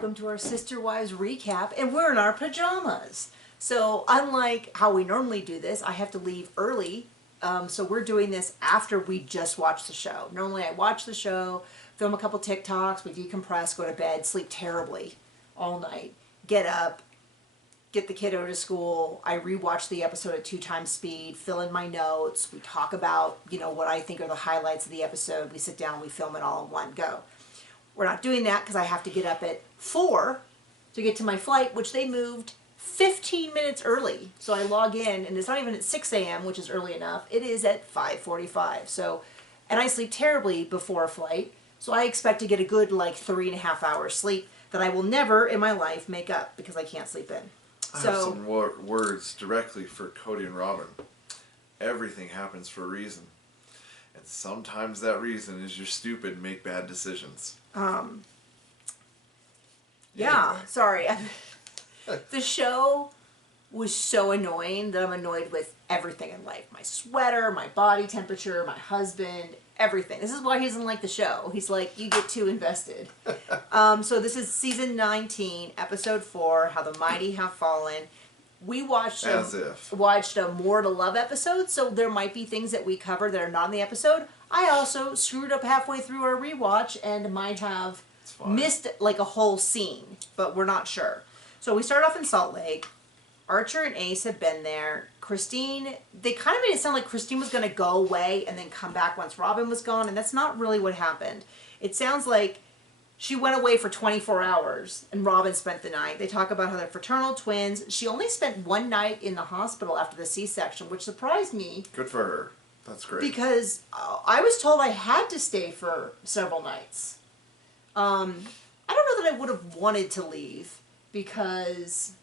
welcome to our Sister Wives recap, and we're in our pajamas. So unlike how we normally do this, I have to leave early, so we're doing this after we just watched the show. Normally I watch the show, film a couple TikToks, we decompress, go to bed, sleep terribly all night, get up, get the kiddo to school, I rewatch the episode at 2x speed, fill in my notes, we talk about, what I think are the highlights of the episode, we sit down, we film it all in one go. We're not doing that because I have to get up at 4 to get to my flight, which they moved 15 minutes early. So I log in, and it's not even at 6 a.m., which is early enough. It is at 5:45. So, and I sleep terribly before a flight, so I expect to get a good, 3.5 hours sleep that I will never in my life make up because I can't sleep in. I have some words directly for Cody and Robin. Everything happens for a reason. And sometimes that reason is you're stupid and make bad decisions. Yeah, Anyway. sorry. The show was so annoying that I'm annoyed with everything in life. My sweater, my body temperature, my husband, everything. This is why he doesn't like the show. He's like, you get too invested. So this is season 19, episode 4, How the Mighty Have Fallen. We watched a More to Love episode, so there might be things that we cover that are not in the episode. I also screwed up halfway through our rewatch and might have missed a whole scene, but we're not sure. So we start off in Salt Lake. Archer and Ace have been there. Christine, they kind of made it sound like Christine was going to go away and then come back once Robin was gone, and that's not really what happened. It sounds like she went away for 24 hours, and Robin spent the night. They talk about how they're fraternal twins. She only spent one night in the hospital after the C-section, which surprised me. Good for her. That's great. Because I was told I had to stay for several nights. I don't know that I would have wanted to leave because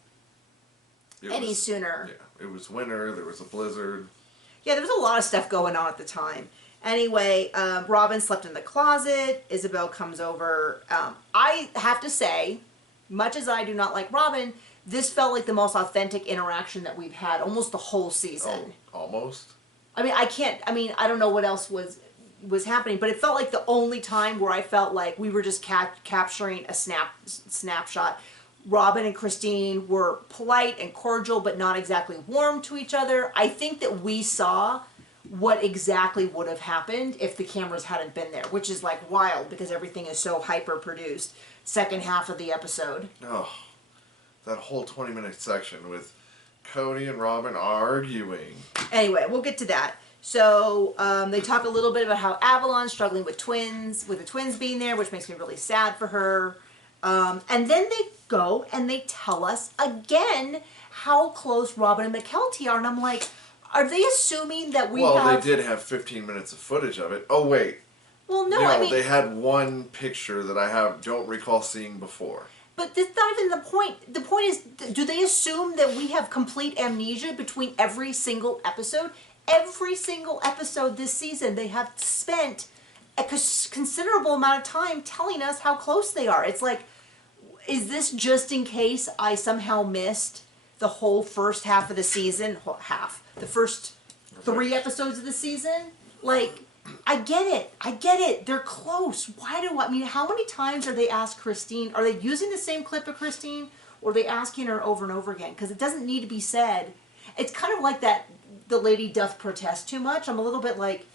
sooner. Yeah, it was winter. There was a blizzard. Yeah, there was a lot of stuff going on at the time. Anyway, Robin slept in the closet. Isabel comes over. I have to say, much as I do not like Robin, this felt like the most authentic interaction that we've had almost the whole season. Oh, almost? I don't know what else was happening, but it felt like the only time where I felt like we were just capturing a snapshot. Robin and Christine were polite and cordial, but not exactly warm to each other. I think that we saw what exactly would have happened if the cameras hadn't been there, which is wild because everything is so hyper produced. Second half of the episode. Oh, that whole 20-minute section with Cody and Robin arguing. Anyway, we'll get to that. So they talk a little bit about how Avalon's struggling with the twins being there, which makes me really sad for her. And then they go and they tell us again how close Robin and Mykelti are, and I'm like, are they assuming that we have... Well, they did have 15 minutes of footage of it. Oh, wait. Well, no, they had one picture that I don't recall seeing before. But that's not even the point. The point is, do they assume that we have complete amnesia between every single episode? Every single episode this season, they have spent a considerable amount of time telling us how close they are. It's like, is this just in case I somehow missed the whole first half of the season? The first 3 episodes of the season? I get it. They're close. How many times are they asked Christine? Are they using the same clip of Christine? Or are they asking her over and over again? Because it doesn't need to be said. It's kind of like that, the lady doth protest too much. I'm a little bit like,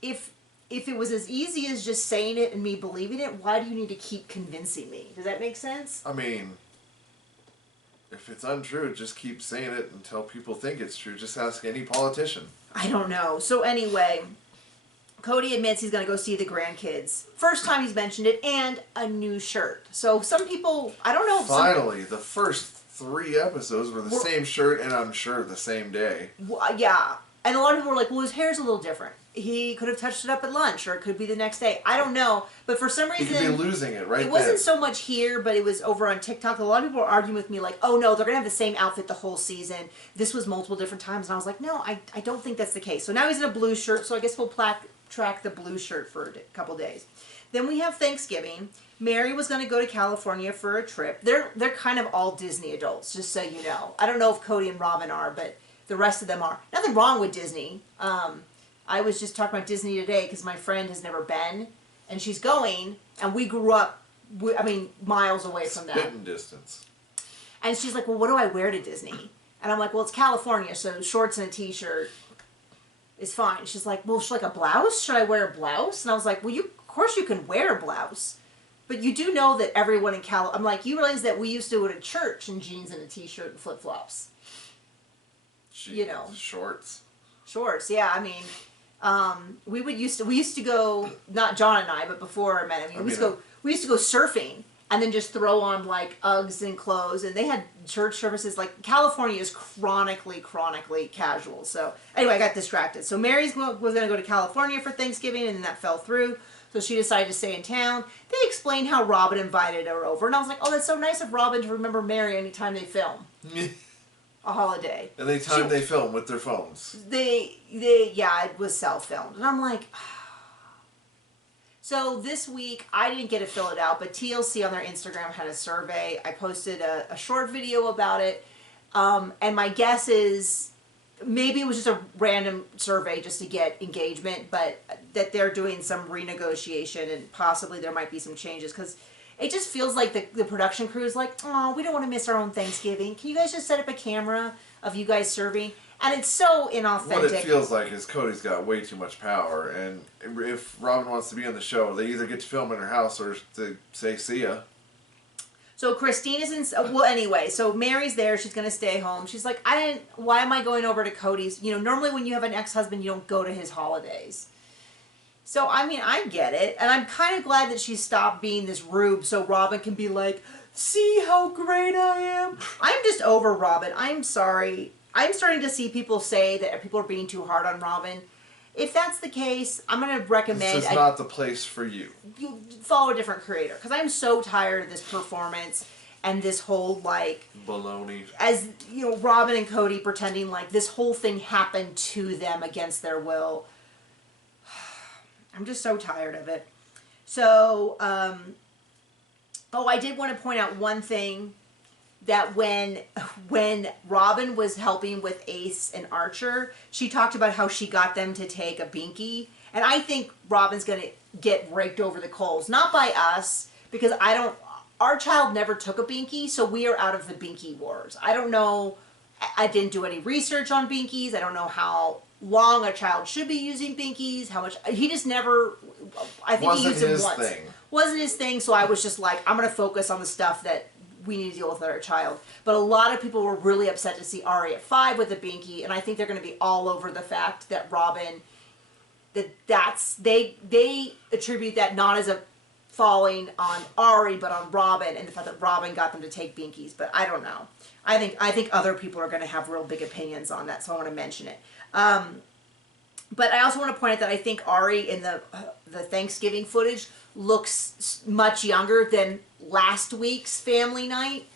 if it was as easy as just saying it and me believing it, why do you need to keep convincing me? Does that make sense? If it's untrue, just keep saying it until people think it's true. Just ask any politician. I don't know. So anyway, Cody admits he's going to go see the grandkids. First time he's mentioned it, and a new shirt. So some people, I don't know. Finally, the first 3 episodes were the same shirt, and I'm sure the same day. Yeah. And a lot of people were like, well, his hair's a little different. He could have touched it up at lunch, or it could be the next day. I don't know. But for some reason... He could be losing it right there. It wasn't so much here, but it was over on TikTok. A lot of people were arguing with me like, oh, no, they're going to have the same outfit the whole season. This was multiple different times. And I was like, no, I don't think that's the case. So now he's in a blue shirt, so I guess we'll track the blue shirt for a couple days. Then we have Thanksgiving. Mary was going to go to California for a trip. They're kind of all Disney adults, just so you know. I don't know if Cody and Robin are, but the rest of them are. Nothing wrong with Disney. I was just talking about Disney today because my friend has never been, and she's going, and we grew up I mean, miles away from that. Spitting distance. And she's like, well, what do I wear to Disney? And I'm like, well, it's California, so shorts and a t-shirt is fine. She's like, well, should like a blouse? Should I wear a blouse? And I was like, well, of course you can wear a blouse. But you do know that everyone in I'm like, you realize that we used to go to church in jeans and a t-shirt and flip-flops. You know. Shorts. Shorts, yeah. I mean, we used to go, not John and I, but before I met him, we used to go surfing and then just throw on like Uggs and clothes, and they had church services. Like California is chronically casual. So anyway, I got distracted. So Mary's was going to go to California for Thanksgiving, and then that fell through. So she decided to stay in town. They explained how Robin invited her over, and I was like, oh, that's so nice of Robin to remember Mary anytime they film a holiday. And anytime they film with their phones. Yeah, it was self-filmed, and I'm like. So this week, I didn't get to fill it out, but TLC on their Instagram had a survey. I posted a short video about it, and my guess is maybe it was just a random survey just to get engagement, but that they're doing some renegotiation and possibly there might be some changes, because it just feels like the production crew is like, oh, we don't want to miss our own Thanksgiving. Can you guys just set up a camera of you guys serving? And it's so inauthentic. What it feels like is Cody's got way too much power, and if Robin wants to be on the show, they either get to film in her house or to say see ya. So Christine is in. Well, anyway, so Mary's there. She's gonna stay home. She's like, why am I going over to Cody's? You know, normally when you have an ex-husband, you don't go to his holidays. So I mean, I get it, and I'm kind of glad that she stopped being this rube, so Robin can be like, see how great I am. I'm just over Robin. I'm sorry. I'm starting to see people say that people are being too hard on Robin. If that's the case, I'm going to recommend... This is not the place for you. You follow a different creator. Because I'm so tired of this performance and this whole, like... baloney. As, you know, Robin and Cody pretending like this whole thing happened to them against their will. I'm just so tired of it. So, I did want to point out one thing, that when Robin was helping with Ace and Archer, she talked about how she got them to take a binky. And I think Robin's going to get raked over the coals. Not by us, because our child never took a binky, so we are out of the binky wars. I don't know, I didn't do any research on binkies. I don't know how long a child should be using binkies, how much, he just never, I think he used them once. Wasn't his thing, so I was just like, I'm going to focus on the stuff that we need to deal with our child. But a lot of people were really upset to see Ari at 5 with a binky, and I think they're going to be all over the fact that Robin, they attribute that not as a falling on Ari, but on Robin, and the fact that Robin got them to take binkies. But I don't know. I think other people are going to have real big opinions on that, so I want to mention it. But I also want to point out that I think Ari in the Thanksgiving footage looks much younger than last week's family night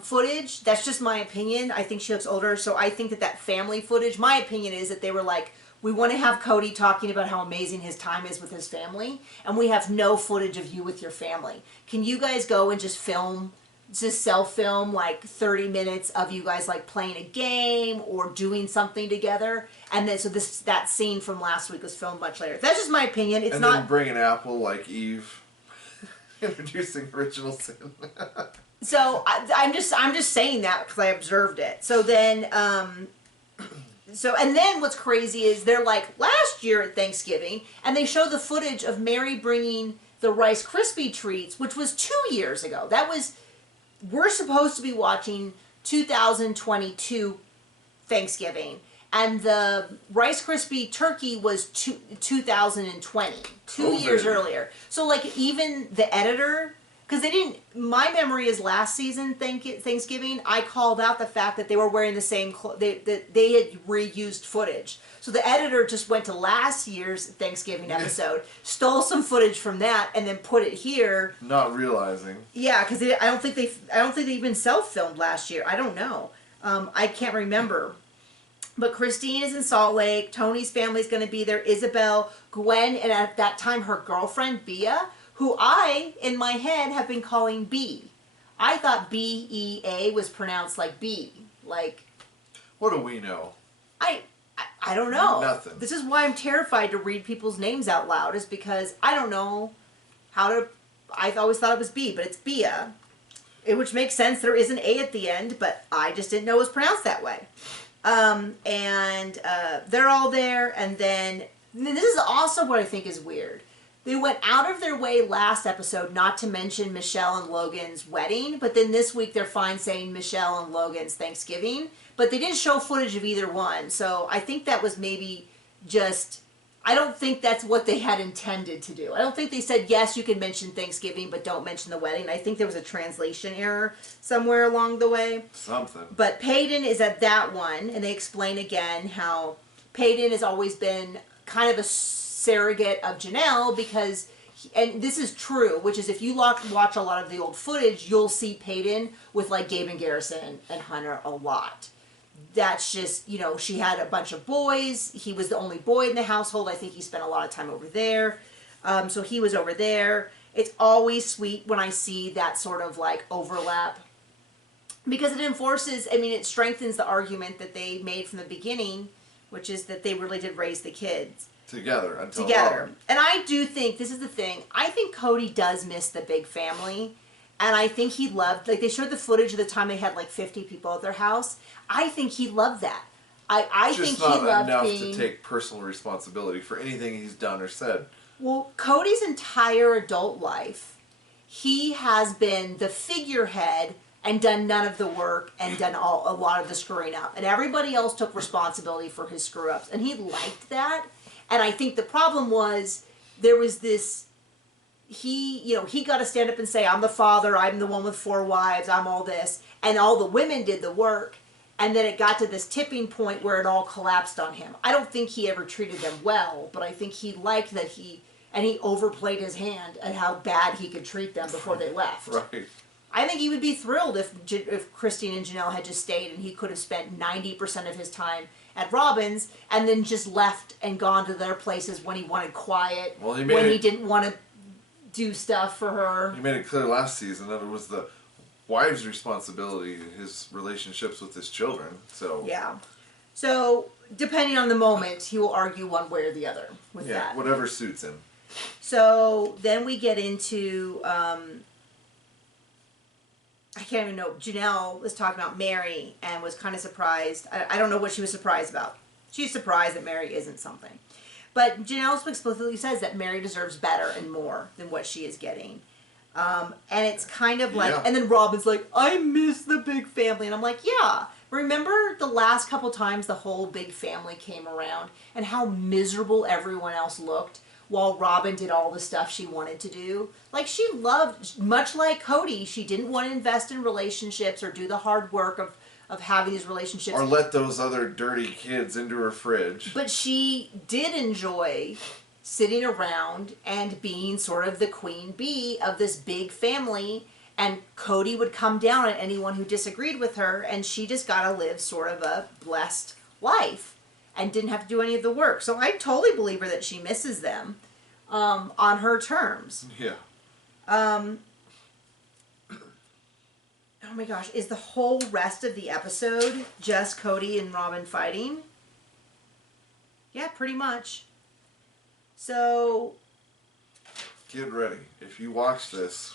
footage. That's just my opinion. I think she looks older. So I think that family footage, my opinion is that they were like, we want to have Cody talking about how amazing his time is with his family, and we have no footage of you with your family. Can you guys go and just self-film like 30 minutes of you guys like playing a game or doing something together? And then so that scene from last week was filmed much later. That's just my opinion. It's not. And then bring an apple like Eve, introducing original sin. So I'm just saying that because I observed it. So then and then what's crazy is they're like last year at Thanksgiving, and they show the footage of Mary bringing the Rice Krispie treats, which was 2 years ago. We're supposed to be watching 2022 Thanksgiving, and the Rice Krispie turkey was 2020, 2 years earlier. So like even the editor, because my memory is last season Thanksgiving, I called out the fact that they were wearing the same clothes, that they had reused footage. So the editor just went to last year's Thanksgiving episode, stole some footage from that, and then put it here. Not realizing. Yeah, because I don't think they even self-filmed last year. I don't know. I can't remember. But Christine is in Salt Lake. Tony's family's going to be there. Isabel, Gwen, and at that time her girlfriend Bea, who I in my head have been calling B. I thought B-E-A was pronounced like B. Like. What do we know? I don't know. Nothing. This is why I'm terrified to read people's names out loud, is because I don't know how to... I always thought it was B, but it's Bia. Which makes sense. There is an A at the end, but I just didn't know it was pronounced that way. They're all there, and then this is also what I think is weird. They went out of their way last episode not to mention Michelle and Logan's wedding, but then this week they're fine saying Michelle and Logan's Thanksgiving, but they didn't show footage of either one, so I think that was maybe just... I don't think that's what they had intended to do. I don't think they said, yes, you can mention Thanksgiving, but don't mention the wedding. I think there was a translation error somewhere along the way. Something. But Peyton is at that one, and they explain again how Peyton has always been kind of a surrogate of Janelle because, and this is true, which is if you watch a lot of the old footage, you'll see Peyton with like Gabe and Garrison and Hunter a lot. That's just, you know, she had a bunch of boys. He was the only boy in the household. I think he spent a lot of time over there. So he was over there. It's always sweet when I see that sort of like overlap because it enforces, I mean, it strengthens the argument that they made from the beginning, which is that they really did raise the kids together. And I do think, this is the thing, I think Cody does miss the big family. And I think he loved, like they showed the footage of the time they had like 50 people at their house. I think he loved that. I think he loved being... Just not enough to take personal responsibility for anything he's done or said. Well, Cody's entire adult life, he has been the figurehead and done none of the work and done a lot of the screwing up. And everybody else took responsibility for his screw-ups. And he liked that. And I think the problem was there was this... he got to stand up and say, I'm the father, I'm the one with 4 wives, I'm all this. And all the women did the work. And then it got to this tipping point where it all collapsed on him. I don't think he ever treated them well, but I think he liked that he overplayed his hand at how bad he could treat them before they left. Right. I think he would be thrilled if Christine and Janelle had just stayed and he could have spent 90% of his time at Robin's and then just left and gone to their places when he wanted quiet, when he didn't want to do stuff for her. He made it clear last season that it was the wife's responsibility, his relationships with his children. So yeah. So depending on the moment, he will argue one way or the other with that. Yeah, whatever suits him. So then we get into I can't even know. Janelle was talking about Mary and was kind of surprised. I don't know what she was surprised about. She's surprised that Mary isn't something. But Janelle explicitly says that Mary deserves better and more than what she is getting. And it's kind of like, and then Robin's like, I miss the big family. And I'm like, yeah. Remember the last couple times the whole big family came around and how miserable everyone else looked while Robin did all the stuff she wanted to do? Like, she loved, much like Cody, she didn't want to invest in relationships or do the hard work of having these relationships. Or let those other dirty kids into her fridge. But she did enjoy sitting around and being sort of the queen bee of this big family, and Cody would come down on anyone who disagreed with her, and she just got to live sort of a blessed life and didn't have to do any of the work. So I totally believe her that she misses them on her terms. Yeah. Oh my gosh, is the whole rest of the episode just Cody and Robin fighting? Yeah, pretty much. So... get ready. If you watch this,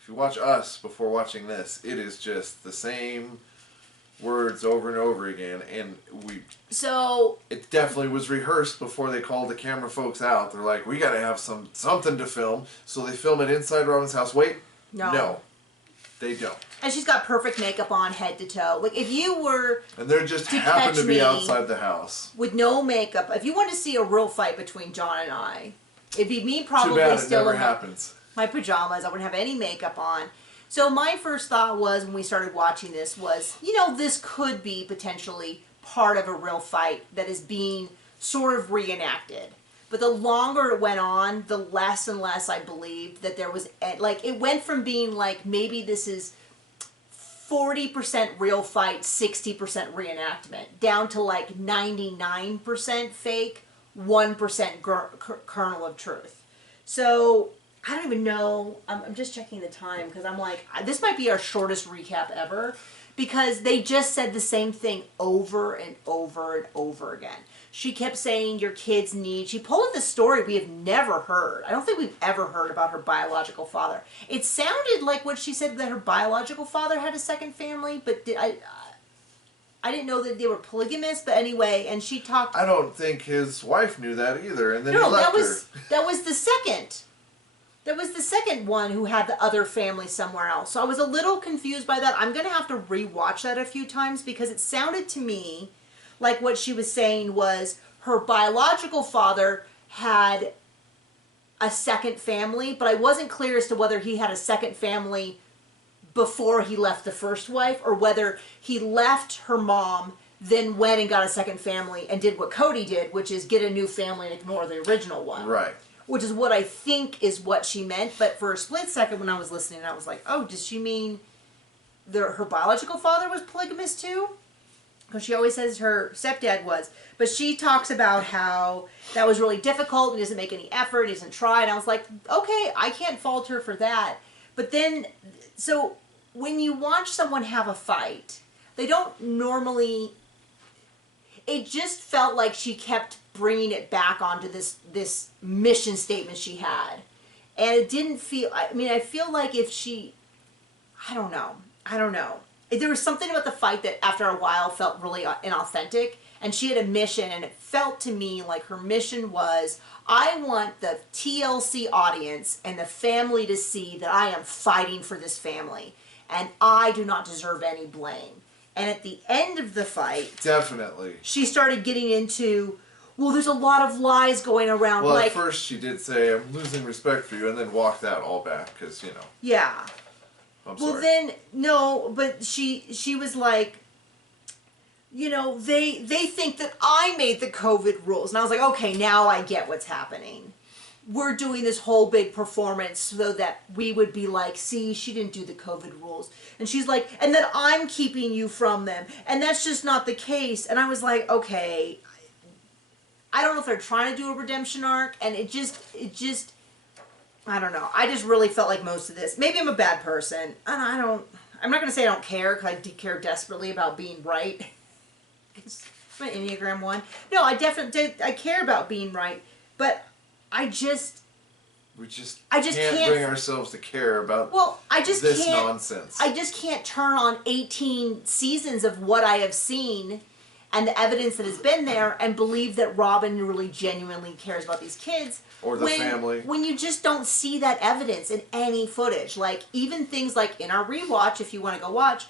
if you watch us before watching this, it is just the same words over and over again, and it definitely was rehearsed before they called the camera folks out. They're like, we gotta have something to film, so they film it inside Robin's house. Wait, no, they don't. And she's got perfect makeup on head to toe. Like, if you were and they're just happen to be outside the house with no makeup, if you want to see a real fight between John and I, it'd be me probably too bad, still it never in happens. My pajamas. I wouldn't have any makeup on. So my first thought was, when we started watching this, was, this could be potentially part of a real fight that is being sort of reenacted. But the longer it went on, the less and less I believed that there was, like, it went from being like, maybe this is 40% real fight, 60% reenactment, down to like 99% fake, 1% kernel of truth. So I don't even know. I'm just checking the time because I'm like, this might be our shortest recap ever because they just said the same thing over and over and over again. She kept saying your kids need, she pulled this story we have never heard. I don't think we've ever heard about her biological father. It sounded like what she said that her biological father had a second family, but I didn't know that they were polygamous, but anyway, and she talked. I don't think his wife knew that either, and then he No, left that was the second. That was the second one who had the other family somewhere else. So I was a little confused by that. I'm going to have to rewatch that a few times because it sounded to me like what she was saying was her biological father had a second family, but I wasn't clear as to whether he had a second family before he left the first wife or whether he left her mom, then went and got a second family and did what Cody did, which is get a new family and ignore the original one. Right. Which is what I think is what she meant. But for a split second when I was listening, I was like, oh, does she mean her biological father was polygamous too? Because she always says her stepdad was. But she talks about how that was really difficult and he doesn't make any effort, he doesn't try. And I was like, okay, I can't fault her for that. But then, so when you watch someone have a fight, they don't normally... It just felt like she kept bringing it back onto this mission statement she had. And it didn't feel... I mean, I feel like if she... I don't know. There was something about the fight that after a while felt really inauthentic. And she had a mission, and it felt to me like her mission was, I want the TLC audience and the family to see that I am fighting for this family. And I do not deserve any blame. And at the end of the fight... Definitely. She started getting into... Well, there's a lot of lies going around. Well, like, at first she did say, I'm losing respect for you, and then walked that all back, because, you know. Yeah. I'm well, sorry. then, no, but she was like, you know, they think that I made the COVID rules. And I was like, okay, now I get what's happening. We're doing this whole big performance so that we would be like, see, she didn't do the COVID rules. And she's like, and that I'm keeping you from them. And that's just not the case. And I was like, okay... I don't know if they're trying to do a redemption arc, and it just, I don't know. I just really felt like most of this, maybe I'm a bad person, and I'm not going to say I don't care, because I do care desperately about being right. It's my Enneagram 1. No, I definitely, I care about being right, but I just... We just can't bring ourselves to care about this nonsense. I just can't turn on 18 seasons of what I have seen and the evidence that has been there, and believe that Robin really genuinely cares about these kids. Or the family. When you just don't see that evidence in any footage. Like, even things like in our rewatch, if you want to go watch,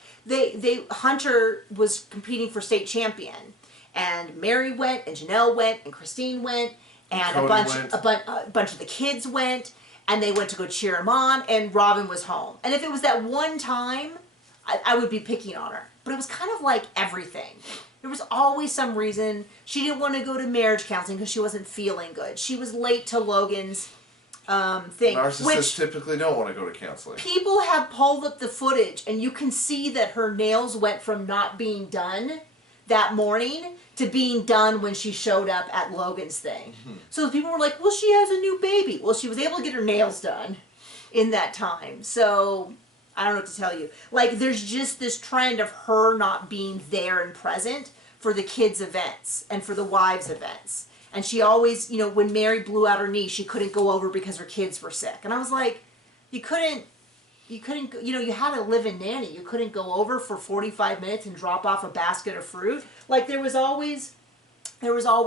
Hunter was competing for state champion. And Mary went, and Janelle went, and Christine went, and a bunch of the kids went, and they went to go cheer him on, and Robin was home. And if it was that one time, I would be picking on her. But it was kind of like everything. There was always some reason. She didn't want to go to marriage counseling because she wasn't feeling good. She was late to Logan's thing. Narcissists typically don't want to go to counseling. People have pulled up the footage, and you can see that her nails went from not being done that morning to being done when she showed up at Logan's thing. Mm-hmm. So people were like, well, she has a new baby. Well, she was able to get her nails done in that time. So... I don't know what to tell you. Like, there's just this trend of her not being there and present for the kids' events and for the wives' events. And she always, you know, when Mary blew out her knee, she couldn't go over because her kids were sick. And I was like, you couldn't, you know, you had a live-in nanny. You couldn't go over for 45 minutes and drop off a basket of fruit. Like, there was always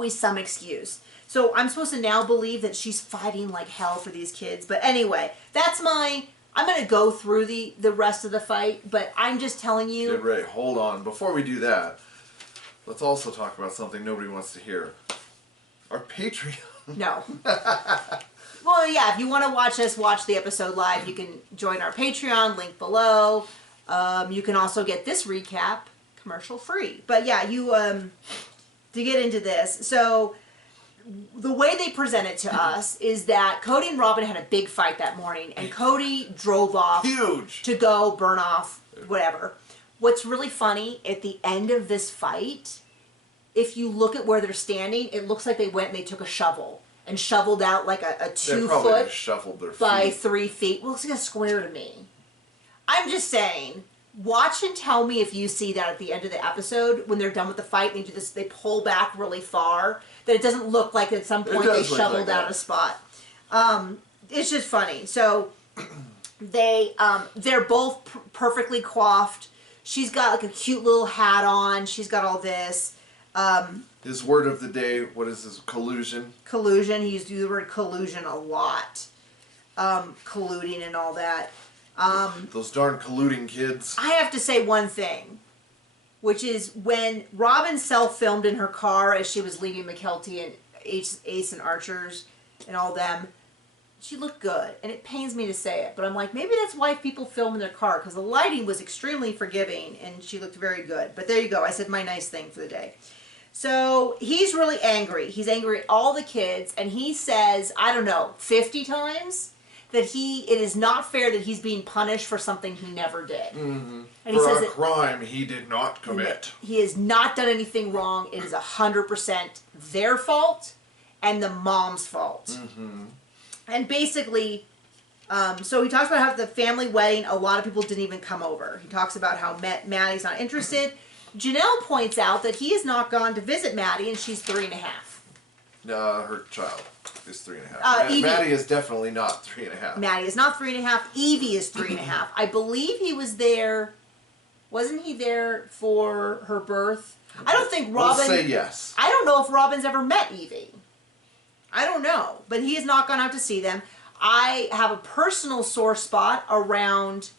some excuse. So I'm supposed to now believe that she's fighting like hell for these kids. But anyway, I'm going to go through the rest of the fight, but I'm just telling you... Get ready. Hold on. Before we do that, let's also talk about something nobody wants to hear. Our Patreon. No. Well, yeah, if you want to watch us watch the episode live, you can join our Patreon, link below. You can also get this recap commercial free. But yeah, to get into this, so... The way they present it to us is that Cody and Robin had a big fight that morning, and Cody drove off to go burn off whatever. What's really funny, at the end of this fight, if you look at where they're standing, it looks like they went and they took a shovel and shoveled out like a 2 They probably foot just shuffled their by feet. 3 feet. Looks like a square to me. I'm just saying, watch and tell me if you see that at the end of the episode when they're done with the fight and they do this, they pull back really far, that it doesn't look like at some point they shoveled out a spot. It's just funny. So they're both perfectly coiffed. She's got like a cute little hat on. She's got all this. His word of the day, what is this? Collusion? Collusion. He used the word collusion a lot. Colluding and all that. Those darn colluding kids. I have to say one thing, which is when Robin self-filmed in her car as she was leaving McKelty and Ace and Archers and all them, she looked good. And it pains me to say it, but I'm like, maybe that's why people film in their car, because the lighting was extremely forgiving and she looked very good. But there you go. I said my nice thing for the day. So he's really angry. He's angry at all the kids, and he says, I don't know, 50 times that it is not fair that he's being punished for something he never did. Mm-hmm. And for he says a crime he did not commit. He has not done anything wrong. It is 100% their fault and the mom's fault. Mm-hmm. And basically, so he talks about how at the family wedding, a lot of people didn't even come over. He talks about how Maddie's not interested. Janelle points out that he has not gone to visit Maddie, and she's 3.5. Her child is 3.5. Maddie is definitely not 3.5. Maddie is not 3.5. Evie is 3.5. I believe he was there. Wasn't he there for her birth? I don't think Robin. We'll say yes. I don't know if Robin's ever met Evie. I don't know, but he has not gone out to see them. I have a personal sore spot around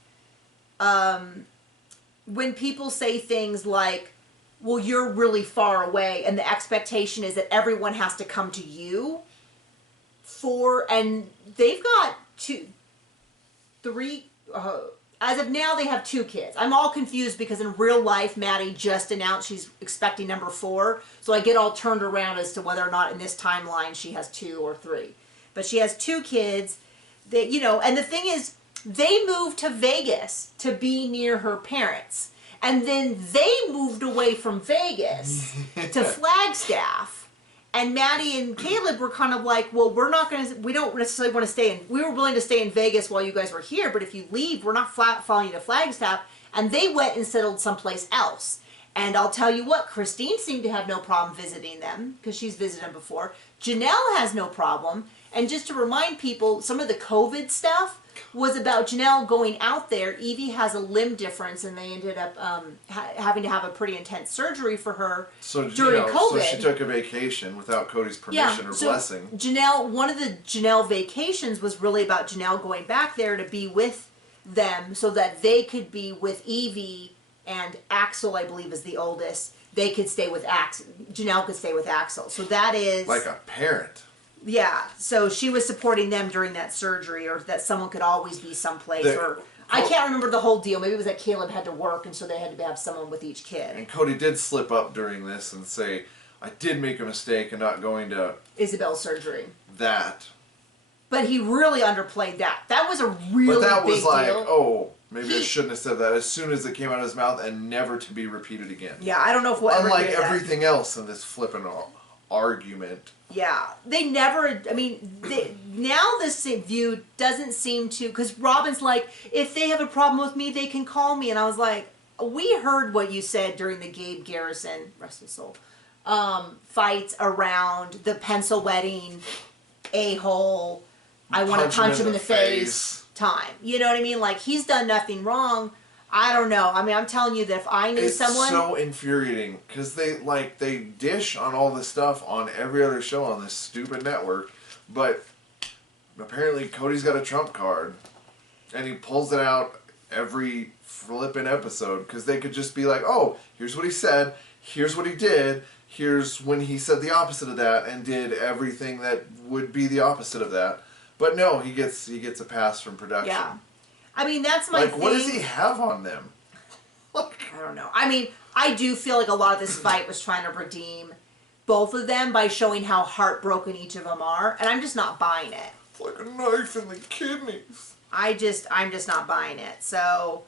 when people say things like, well, you're really far away, and the expectation is that everyone has to come to you and they've got as of now, they have 2 kids. I'm all confused because in real life, Maddie just announced she's expecting number 4, so I get all turned around as to whether or not in this timeline she has 2 or 3. But she has 2 kids that, and the thing is, they moved to Vegas to be near her parents. And then they moved away from Vegas to Flagstaff. And Maddie and Caleb were kind of like, well, we don't necessarily want to we were willing to stay in Vegas while you guys were here, but if you leave, we're not following you to Flagstaff. And they went and settled someplace else. And I'll tell you what, Christine seemed to have no problem visiting them, because she's visited them before. Janelle has no problem. And just to remind people, some of the COVID stuff was about Janelle going out there. Evie has a limb difference, and they ended up having to have a pretty intense surgery for her during COVID. So she took a vacation without Cody's permission or blessing. One of the Janelle vacations was really about Janelle going back there to be with them so that they could be with Evie, and Axel, I believe, is the oldest. They could stay with Axel. Janelle could stay with Axel. So that is... like a parent. Yeah, so she was supporting them during that surgery, or that someone could always be someplace, I can't remember the whole deal. Maybe it was that Caleb had to work, and so they had to have someone with each kid. And Cody did slip up during this and say, I did make a mistake in not going to... Isabel's surgery. That. But he really underplayed that. That was a really big deal. But that was like, maybe I shouldn't have said that as soon as it came out of his mouth, and never to be repeated again. Yeah, I don't know if we'll ever Unlike everything else in this flippin' argument. Yeah, they never, now this view doesn't seem to, because Robin's like, if they have a problem with me, they can call me. And I was like, we heard what you said during the Gabe Garrison, rest his soul, fights around the pencil wedding, a-hole, I want to punch him in the face time. You know what I mean? Like, he's done nothing wrong. I don't know. I'm telling you that if I knew someone... It's so infuriating, because they dish on all this stuff on every other show on this stupid network, but apparently Cody's got a trump card, and he pulls it out every flippin' episode, because they could just be like, oh, here's what he said, here's what he did, here's when he said the opposite of that, and did everything that would be the opposite of that. But no, he gets a pass from production. Yeah. That's my thing. What does he have on them? I don't know. I do feel like a lot of this fight was trying to redeem both of them by showing how heartbroken each of them are, and I'm just not buying it. It's like a knife in the kidneys. I'm just not buying it. So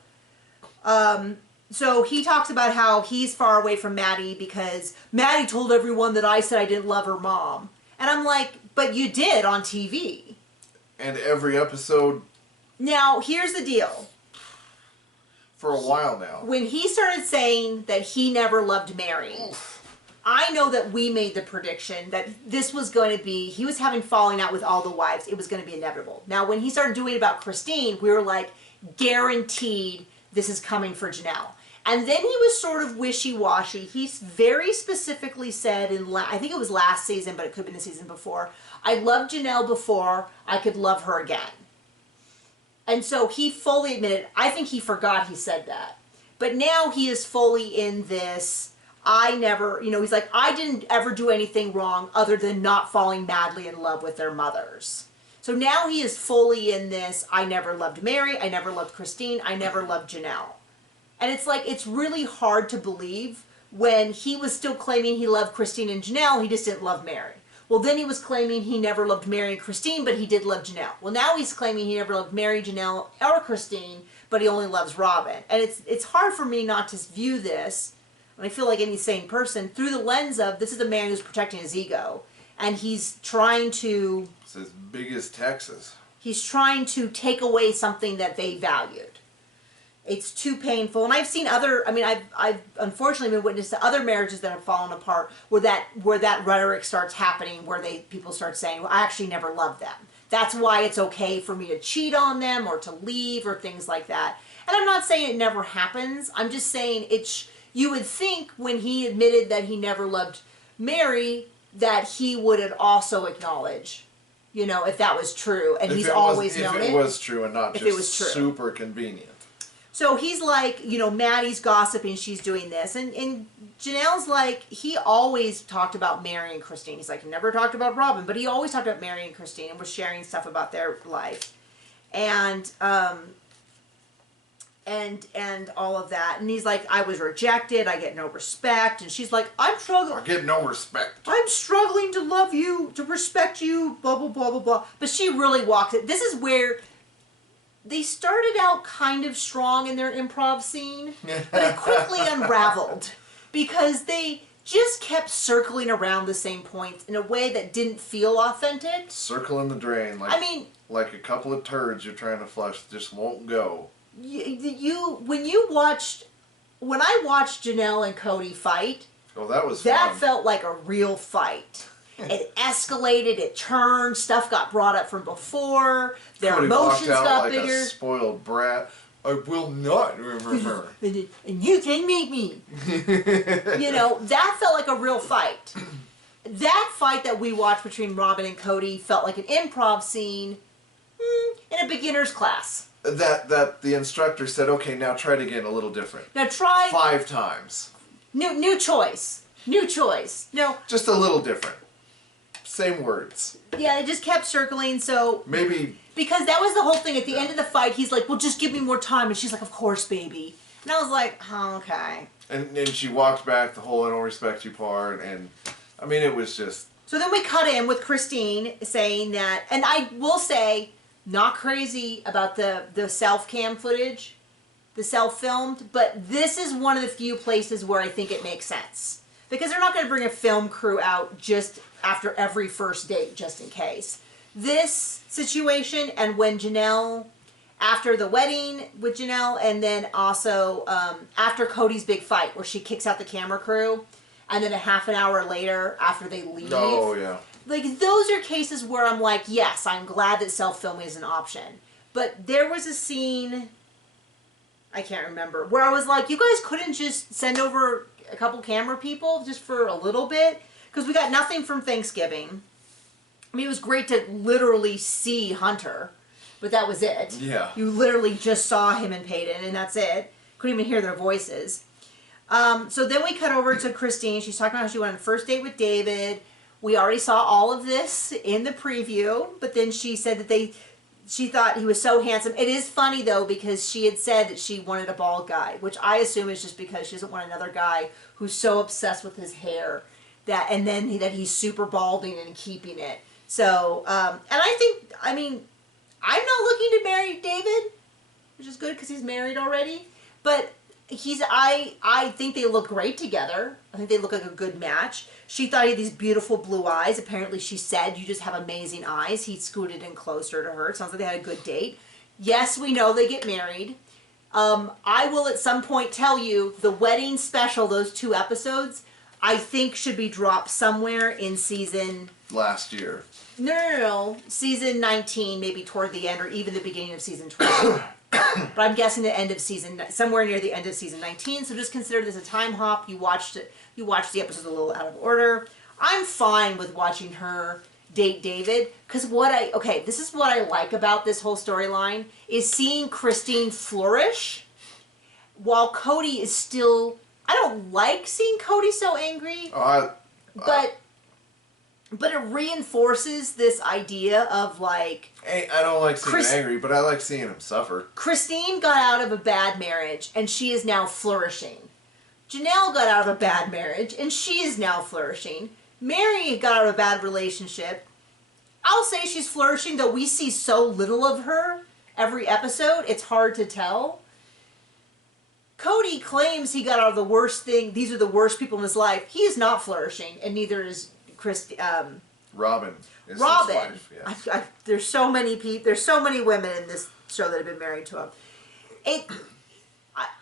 he talks about how he's far away from Maddie because Maddie told everyone that I said I didn't love her mom. And I'm like, but you did on TV. And every episode. Now, here's the deal. For a while now. When he started saying that he never loved Mary, I know that we made the prediction that this was going to be, he was having falling out with all the wives. It was going to be inevitable. Now, when he started doing it about Christine, we were like, guaranteed this is coming for Janelle. And then he was sort of wishy-washy. He very specifically said, I think it was last season, but it could have been the season before, I loved Janelle before, I could love her again. And so he fully admitted, I think he forgot he said that. But now he is fully in this, I never, he's like, I didn't ever do anything wrong other than not falling madly in love with their mothers. So now he is fully in this, I never loved Mary, I never loved Christine, I never loved Janelle. And it's like, it's really hard to believe when he was still claiming he loved Christine and Janelle, he just didn't love Mary. Well, then he was claiming he never loved Mary and Christine, but he did love Janelle. Well, now he's claiming he never loved Mary, Janelle, or Christine, but he only loves Robin. And it's hard for me not to view this, and I feel like any sane person, through the lens of this is a man who's protecting his ego. And he's trying to... It's as big as Texas. He's trying to take away something that they valued. It's too painful. And I've seen other, I've unfortunately been witness to other marriages that have fallen apart where that rhetoric starts happening, where people start saying, well, I actually never loved them. That's why it's okay for me to cheat on them or to leave or things like that. And I'm not saying it never happens. I'm just saying you would think when he admitted that he never loved Mary, that he would also acknowledge, if that was true. And he's always known it. If it was true and not just super convenient. So he's like, Maddie's gossiping, she's doing this. And Janelle's like, he always talked about Mary and Christine. He's like, he never talked about Robin, but he always talked about Mary and Christine and was sharing stuff about their life. And all of that. And he's like, I was rejected, I get no respect. And she's like, I get no respect. I'm struggling to love you, to respect you, blah, blah, blah, blah, blah. But she really walks it. This is where... They started out kind of strong in their improv scene, but it quickly unraveled because they just kept circling around the same points in a way that didn't feel authentic. Circle in the drain, like a couple of turds you're trying to flush just won't go. When I watched Janelle and Cody fight, that was that fun. felt like a real fight. It escalated, it turned, stuff got brought up from before, their Cody emotions walked out got like bigger. A spoiled brat. I will not remember. And you can make me. That felt like a real fight. That fight that we watched between Robin and Cody felt like an improv scene in a beginner's class. That the instructor said, okay, now try it again a little different. Now try... 5 times. New choice. New choice. No. Just a little different. Same words. Yeah, it just kept circling, so... Maybe... Because that was the whole thing. At the end of the fight, he's like, well, just give me more time. And she's like, of course, baby. And I was like, oh, okay. And she walked back the whole I don't respect you part, and... it was just... So then we cut in with Christine saying that... And I will say, not crazy about the self-cam footage, the self-filmed, but this is one of the few places where I think it makes sense. Because they're not going to bring a film crew out just after every first date, just in case. This situation, and when Janelle, after the wedding with Janelle, and then also after Cody's big fight, where she kicks out the camera crew, and then a half an hour later, after they leave. Oh, yeah. Like, those are cases where I'm like, yes, I'm glad that self-filming is an option. But there was a scene, I can't remember, where I was like, you guys couldn't just send over a couple camera people just for a little bit? Because we got nothing from Thanksgiving. It was great to literally see Hunter, but that was it. Yeah. You literally just saw him and Peyton, and that's it. Couldn't even hear their voices. So then we cut over to Christine. She's talking about how she went on the first date with David. We already saw all of this in the preview, but then she said that she thought he was so handsome. It is funny, though, because she had said that she wanted a bald guy, which I assume is just because she doesn't want another guy who's so obsessed with his hair that he's super balding and keeping it. So, and I think, I'm not looking to marry David, which is good because he's married already, but I think they look great together. I think they look like a good match. She thought he had these beautiful blue eyes. Apparently she said, you just have amazing eyes. He scooted in closer to her. It sounds like they had a good date. Yes, we know they get married. I will at some point tell you the wedding special, those 2 episodes, I think should be dropped somewhere in season... Last year. No. Season 19, maybe toward the end, or even the beginning of season 12. But I'm guessing the end of season, somewhere near the end of season 19. So just consider this a time hop. You watched the episodes a little out of order. I'm fine with watching her date David, because this is what I like about this whole storyline, is seeing Christine flourish while Cody is still... I don't like seeing Cody so angry, but it reinforces this idea of like... I don't like seeing him angry, but I like seeing him suffer. Christine got out of a bad marriage, and she is now flourishing. Janelle got out of a bad marriage, and she is now flourishing. Mary got out of a bad relationship. I'll say she's flourishing, though we see so little of her every episode, it's hard to tell. Cody claims he got out of the worst thing. These are the worst people in his life. He is not flourishing, and neither is Robin is his Robin. wife, yes. There's so many people. There's so many women in this show that have been married to him.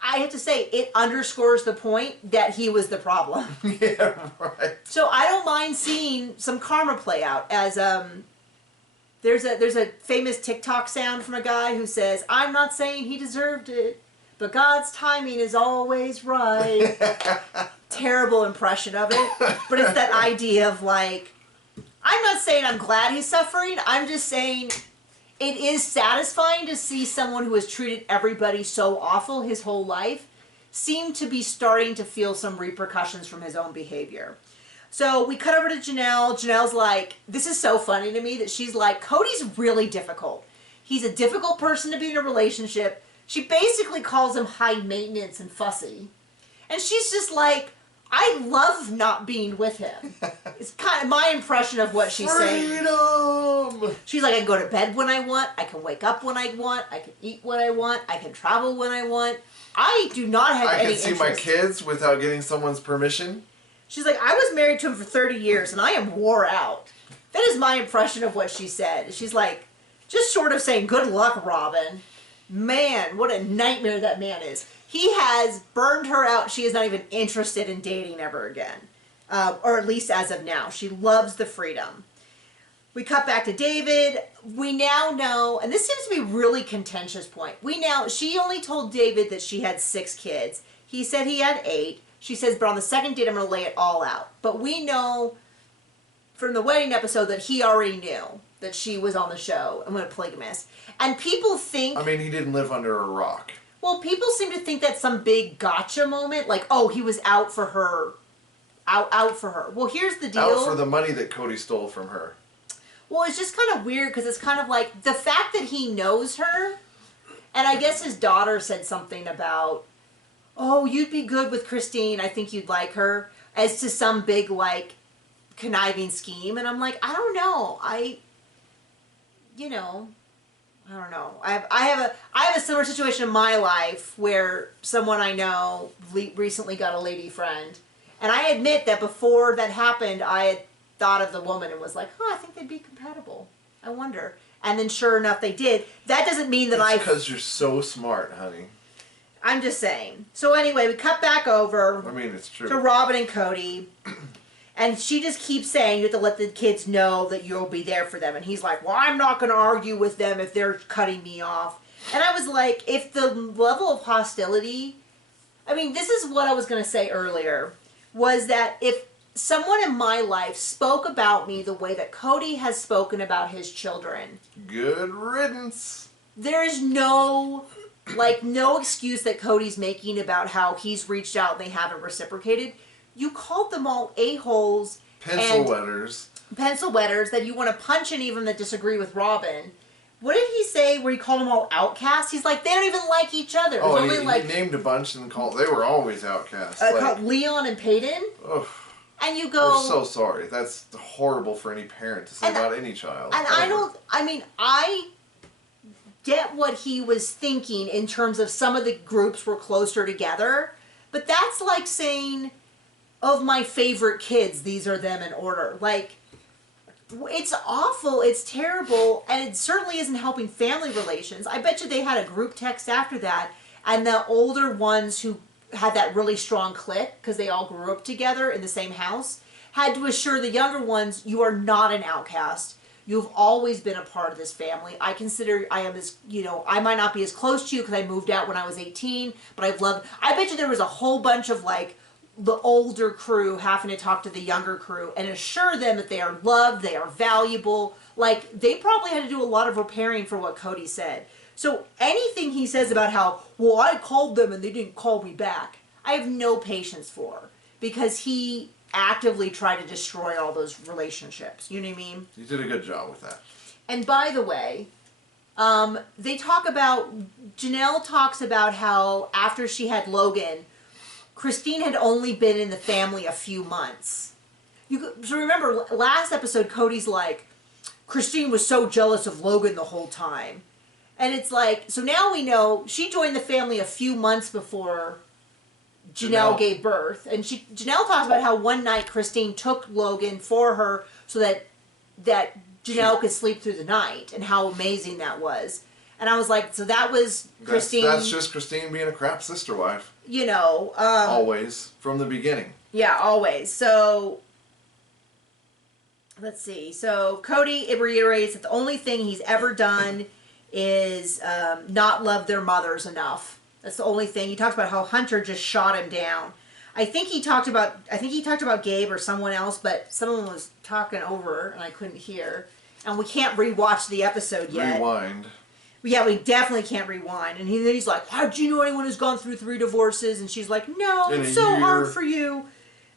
I have to say, it underscores the point that he was the problem. Yeah, right. So I don't mind seeing some karma play out. As there's a famous TikTok sound from a guy who says, "I'm not saying he deserved it, but God's timing is always right." Terrible impression of it, but it's that idea of like, I'm not saying I'm glad he's suffering. I'm just saying it is satisfying to see someone who has treated everybody so awful his whole life seem to be starting to feel some repercussions from his own behavior. So we cut over to Janelle. Janelle's like, this is so funny to me that she's like, Cody's really difficult. He's a difficult person to be in a relationship. She basically calls him high maintenance and fussy. And she's just like, I love not being with him. It's kind of my impression of what she's saying. Freedom! She's like, I can go to bed when I want. I can wake up when I want. I can eat when I want. I can travel when I want. I do not have any interest. I can see my kids without getting someone's permission. She's like, I was married to him for 30 years and I am wore out. That is my impression of what she said. She's like, just sort of saying, good luck, Robin. Man, what a nightmare that man is. He has burned her out. She is not even interested in dating ever again. Or at least as of now. She loves the freedom. We cut back to David. We now know, and this seems to be a really contentious point. She only told David that she had 6 kids. He said he had 8. She says, but on the second date, I'm going to lay it all out. But we know from the wedding episode that he already knew that she was on the show and went polygamous. And people think... I mean, he didn't live under a rock. Well, people seem to think that's some big gotcha moment. Like, oh, he was out for her. Out for her. Well, here's the deal. Out for the money that Cody stole from her. Well, it's just kind of weird because it's kind of like the fact that he knows her. And I guess his daughter said something about, oh, you'd be good with Christine. I think you'd like her. As to some big, like, conniving scheme. And I'm like, I don't know. I don't know. I have a similar situation in my life where someone I know recently got a lady friend. And I admit that before that happened, I had thought of the woman and was like, I think they'd be compatible. I wonder. And then sure enough, they did. That doesn't mean that It's because you're so smart, honey. I'm just saying. So anyway, we cut back over. I mean, it's true. To Robin and Cody. And she just keeps saying, you have to let the kids know that you'll be there for them. And he's like, well, I'm not going to argue with them if they're cutting me off. And I was like, if the level of hostility... I mean, this is what I was going to say earlier. Was that if someone in my life spoke about me the way that Cody has spoken about his children... Good riddance. There is no excuse that Cody's making about how he's reached out and they haven't reciprocated. You called them all a-holes. Pencil wetters that you want to punch any of them that disagree with Robin. What did he say where he called them all outcasts? He's like, they don't even like each other. Oh, he named a bunch and called, they were always outcasts. Called Leon and Peyton. Ugh. And you go... We're so sorry. That's horrible for any parent to say about any child. And ever. I get what he was thinking in terms of some of the groups were closer together. But that's like saying, of my favorite kids, these are them in order. Like, it's awful, it's terrible, and it certainly isn't helping family relations. I bet you they had a group text after that, and the older ones who had that really strong clique, because they all grew up together in the same house, had to assure the younger ones, you are not an outcast. You've always been a part of this family. I consider I am as, I might not be as close to you because I moved out when I was 18, but I've loved, I bet you there was a whole bunch of like, the older crew having to talk to the younger crew and assure them that they are loved, they are valuable. Like, they probably had to do a lot of repairing for what Cody said. So anything he says about how, well, I called them and they didn't call me back, I have no patience for, because he actively tried to destroy all those relationships. You know what I mean? You did a good job with that. And by the way, they talk about, Janelle talks about how after she had Logan, Christine had only been in the family a few months. So remember, last episode, Cody's like, Christine was so jealous of Logan the whole time. And it's like, so now we know she joined the family a few months before Janelle gave birth. And Janelle talks about how one night Christine took Logan for her so that Janelle could sleep through the night, and how amazing that was. And I was like, so that was Christine. That's just Christine being a crap sister wife. Always. From the beginning. Yeah, always. So, let's see. So, Cody reiterates that the only thing he's ever done is not love their mothers enough. That's the only thing. He talks about how Hunter just shot him down. I think he talked about Gabe or someone else, but someone was talking over and I couldn't hear. And we can't rewatch the episode yet. Rewind. Yeah, we definitely can't rewind. And he's like, how do you know anyone who's gone through 3 divorces? And she's like, no, it's so hard for you.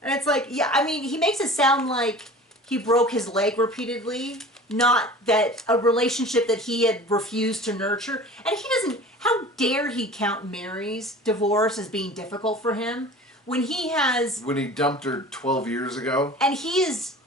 And it's like, yeah, I mean, he makes it sound like he broke his leg repeatedly, not that a relationship that he had refused to nurture. And he doesn't, how dare he count Mary's divorce as being difficult for him when he dumped her 12 years ago? And he is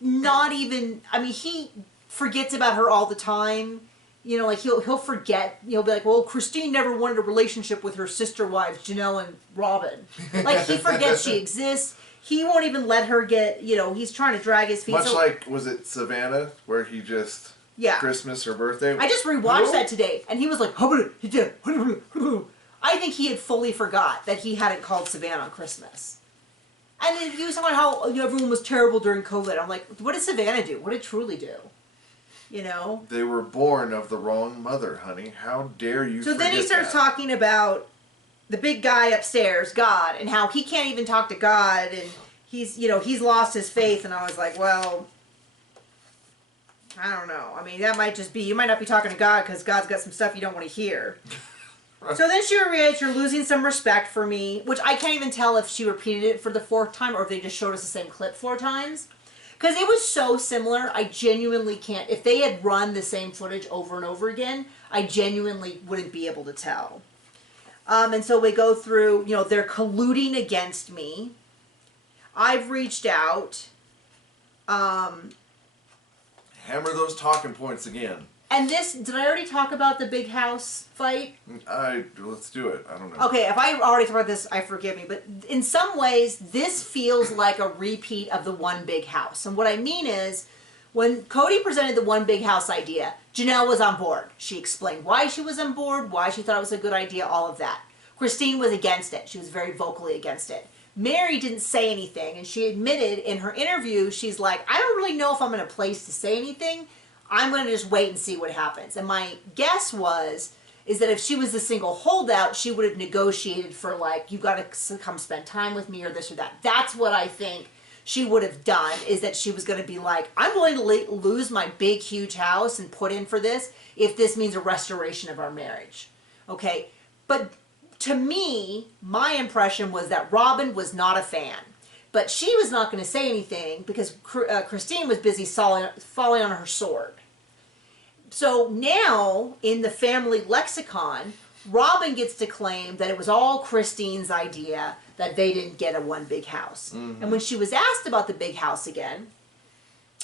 not even, I mean, he forgets about her all the time. Like he'll forget. He'll be like, well, Christine never wanted a relationship with her sister wives, Janelle and Robin. Like, he forgets she exists. He won't even let her get, he's trying to drag his feet. Much like, was it Savannah, where he just, Christmas, her birthday? I just rewatched that today, and he was like, I think he had fully forgot that he hadn't called Savannah on Christmas. And then he was talking about how everyone was terrible during COVID. I'm like, what did Savannah do? What did Truly do? They were born of the wrong mother, honey. How dare you forget that? So then he starts talking about the big guy upstairs, God, and how he can't even talk to God, and he's lost his faith. And I was like, well, I don't know. I mean, that might just be, you might not be talking to God because God's got some stuff you don't want to hear. Right. So then she reiterates, you're losing some respect for me, which I can't even tell if she repeated it for the 4th time or if they just showed us the same clip 4 times. Because it was so similar, I genuinely can't. If they had run the same footage over and over again, I genuinely wouldn't be able to tell. And so we go through, they're colluding against me. I've reached out. Hammer those talking points again. And this, did I already talk about the big house fight? Let's do it. I don't know. Okay, if I already talked about this, forgive me. But in some ways, this feels like a repeat of the One Big House. And what I mean is, when Cody presented the One Big House idea, Janelle was on board. She explained why she was on board, why she thought it was a good idea, all of that. Christine was against it. She was very vocally against it. Mary didn't say anything, and she admitted in her interview, she's like, I don't really know if I'm in a place to say anything. I'm going to just wait and see what happens. And my guess is that if she was the single holdout, she would have negotiated for, like, you got to come spend time with me or this or that. That's what I think she would have done, is that she was going to be like, I'm willing to lose my big, huge house and put in for this if this means a restoration of our marriage. Okay? But to me, my impression was that Robin was not a fan. But she was not going to say anything because Christine was busy falling on her sword. So now, in the family lexicon, Robin gets to claim that it was all Christine's idea that they didn't get a One Big House. Mm-hmm. And when she was asked about the big house again,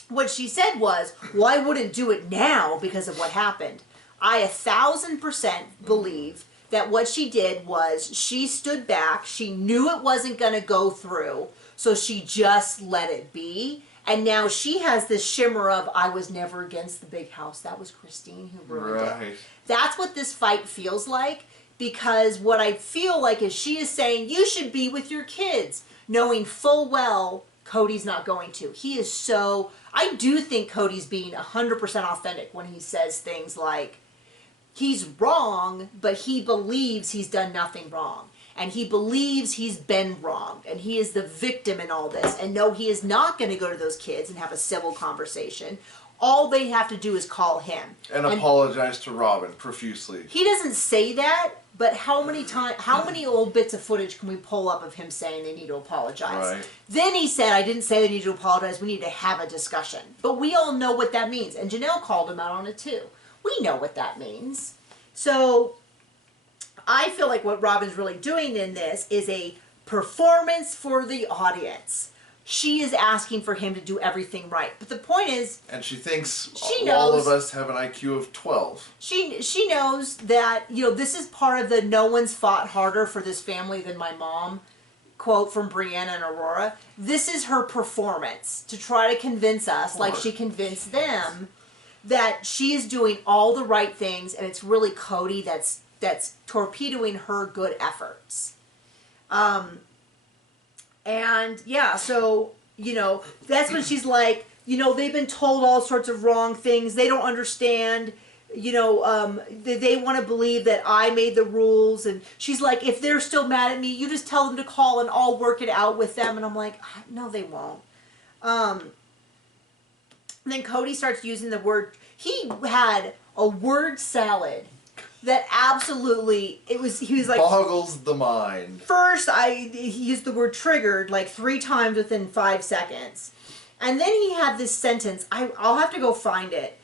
what she said was, well, I wouldn't do it now because of what happened. I 1,000% believe that what she did was she stood back. She knew it wasn't going to go through, so she just let it be. And now she has this shimmer of, I was never against the big house. That was Christine who ruined it. That's what this fight feels like, because what I feel like is she is saying, you should be with your kids, knowing full well Cody's not going to. He is so, I do think Cody's being 100% authentic when he says things like, he's wrong, but he believes he's done nothing wrong. And he believes he's been wronged. And he is the victim in all this. And no, he is not going to go to those kids and have a civil conversation. All they have to do is call him. And apologize to Robin profusely. He doesn't say that, but how many old bits of footage can we pull up of him saying they need to apologize? Right. Then he said, I didn't say they need to apologize, we need to have a discussion. But we all know what that means. And Janelle called him out on it too. We know what that means. So I feel like what Robin's really doing in this is a performance for the audience. She is asking for him to do everything right. But the point is... And she thinks all of us have an IQ of 12. She knows that, you know, this is part of the no one's fought harder for this family than my mom quote from Brianna and Aurora. This is her performance to try to convince us, like she convinced them, that she is doing all the right things, and it's really Cody that's torpedoing her good efforts. And yeah, so, you know, that's when she's like, you know, they've been told all sorts of wrong things. They don't understand, you know, they want to believe that I made the rules. And she's like, if they're still mad at me, you just tell them to call and I'll work it out with them. And I'm like, no, they won't. And then Cody starts using the word, he had a word salad that absolutely, he was like... boggles the mind. First, he used the word triggered like 3 times within 5 seconds. And then he had this sentence, I'll have to go find it.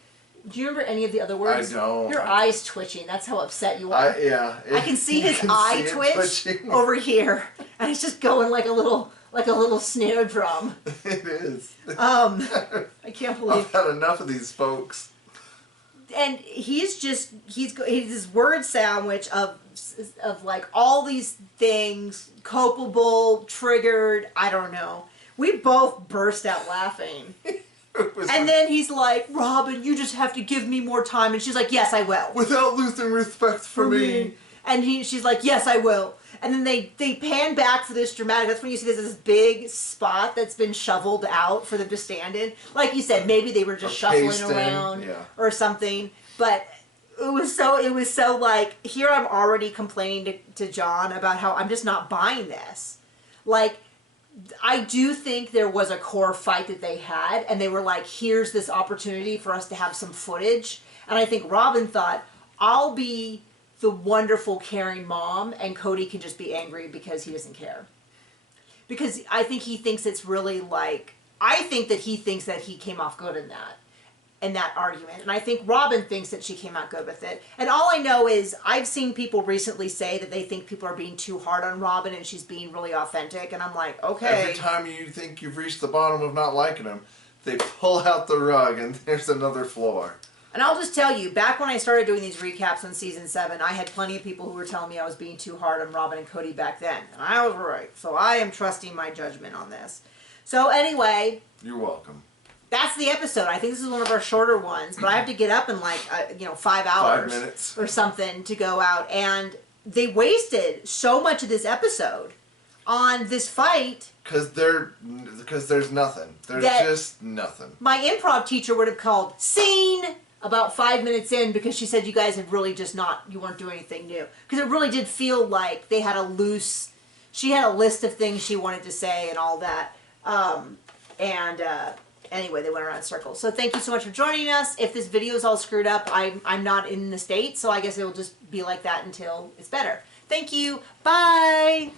Do you remember any of the other words? I don't. Your eye's twitching, that's how upset you are. Yeah. I can see his eye twitch over here. And it's just going like a little snare drum. It is. I can't believe... I've had enough of these folks. And he's this word sandwich of like all these things, culpable, triggered, I don't know. We both burst out laughing. And then he's like, Robin, you just have to give me more time. And she's like, yes, I will. Without losing respect for me. And she's like, yes, I will. And then they pan back for this dramatic, that's when you see this big spot that's been shoveled out for them to stand in. Like you said, maybe they were just shuffling around or something. But it was so like, here I'm already complaining to John about how I'm just not buying this. Like, I do think there was a core fight that they had, and they were like, here's this opportunity for us to have some footage. And I think Robin thought, I'll be the wonderful, caring mom, and Cody can just be angry because he doesn't care. Because I think he thinks it's really like, I think that he thinks that he came off good in that argument. And I think Robin thinks that she came out good with it. And all I know is I've seen people recently say that they think people are being too hard on Robin and she's being really authentic. And I'm like, okay. Every time you think you've reached the bottom of not liking him, they pull out the rug and there's another floor. And I'll just tell you, back when I started doing these recaps on season 7, I had plenty of people who were telling me I was being too hard on Robin and Cody back then. And I was right. So I am trusting my judgment on this. So anyway. You're welcome. That's the episode. I think this is one of our shorter ones. But I have to get up in like, 5 hours. 5 minutes. Or something to go out. And they wasted so much of this episode on this fight. Because there's nothing. There's just nothing. My improv teacher would have called scene about 5 minutes in, because she said you guys had really just you weren't doing anything new. Because it really did feel like they had she had a list of things she wanted to say and all that. Anyway, they went around in circles. So thank you so much for joining us. If this video is all screwed up, I'm not in the States, so I guess it will just be like that until it's better. Thank you. Bye.